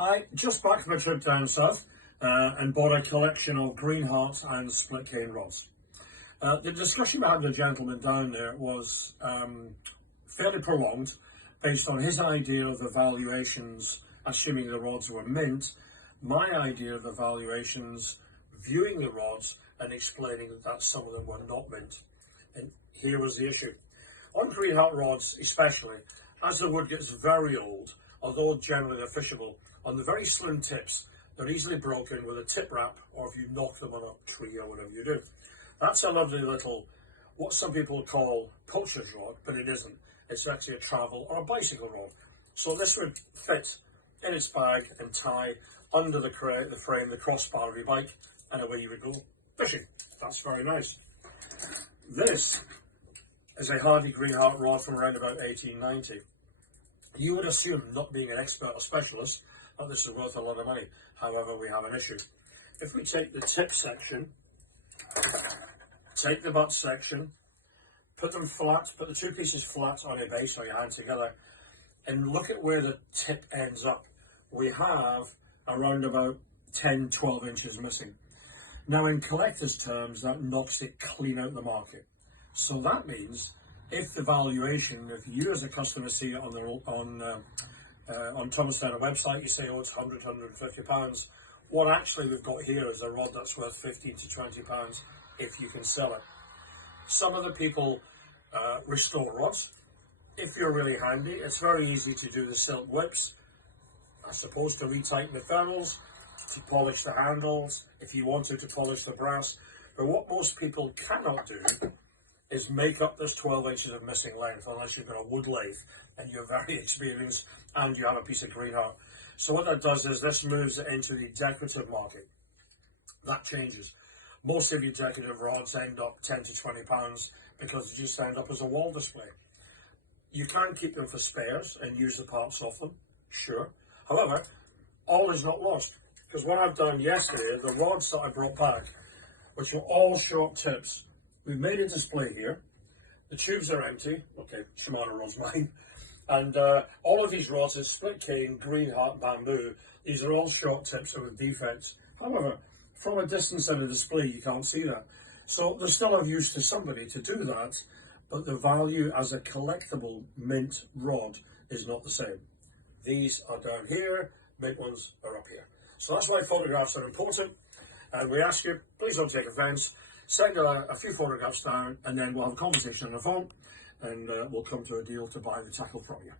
I just back from a trip down south and bought a collection of Greenheart and split cane rods. The discussion I had with a gentleman down there was fairly prolonged, based on his idea of the valuations, assuming the rods were mint, my idea of the valuations, viewing the rods and explaining that some of them were not mint. And here was the issue. On Greenheart rods especially, as the wood gets very old, although generally they're fishable, on the very slim tips, they're easily broken with a tip wrap, or if you knock them on a tree or whatever you do. That's a lovely little, what some people call poacher's rod, but it isn't. It's actually a travel or a bicycle rod. So this would fit in its bag and tie under the frame, the crossbar of your bike, and away you would go fishing. That's very nice. This is a hardy Greenheart rod from around about 1890. You would assume, not being an expert or specialist, that this is worth a lot of money. However, we have an issue. If we take the tip section, take the butt section, put them flat, put the two pieces flat on your base or your hand together, and look at where the tip ends up. We have around about 10, 12 inches missing. Now, in collector's terms, that knocks it clean out the market. So that means if the valuation, if you as a customer see it on Thomas Fenner website, you say, oh, it's 100, 150 pounds. What actually we've got here is a rod that's worth 15 to 20 pounds if you can sell it. Some of the people restore rods. If you're really handy, it's very easy to do the silk whips, I suppose, to retighten the ferrules, to polish the handles, if you wanted to polish the brass. But what most people cannot do is make up this 12 inches of missing length, unless you've got a wood lathe and you're very experienced and you have a piece of Greenheart. So what that does is this moves it into the decorative market. That changes. Most of your decorative rods end up 10 to 20 pounds because they just end up as a wall display. You can keep them for spares and use the parts off them, sure. However, all is not lost, because what I've done yesterday, the rods that I brought back, which were all short tips, we've made a display here. The tubes are empty. Okay, Shimano rod's mine. And all of these rods are split cane, Greenheart, bamboo. These are all short tips with defects. However, from a distance in a display, you can't see that. So they're still of use to somebody to do that, but the value as a collectible mint rod is not the same. These are down here, mint ones are up here. So that's why photographs are important. And we ask you, please don't take offense. Send a few photographs down, and then we'll have a conversation on the phone, and we'll come to a deal to buy the tackle from you.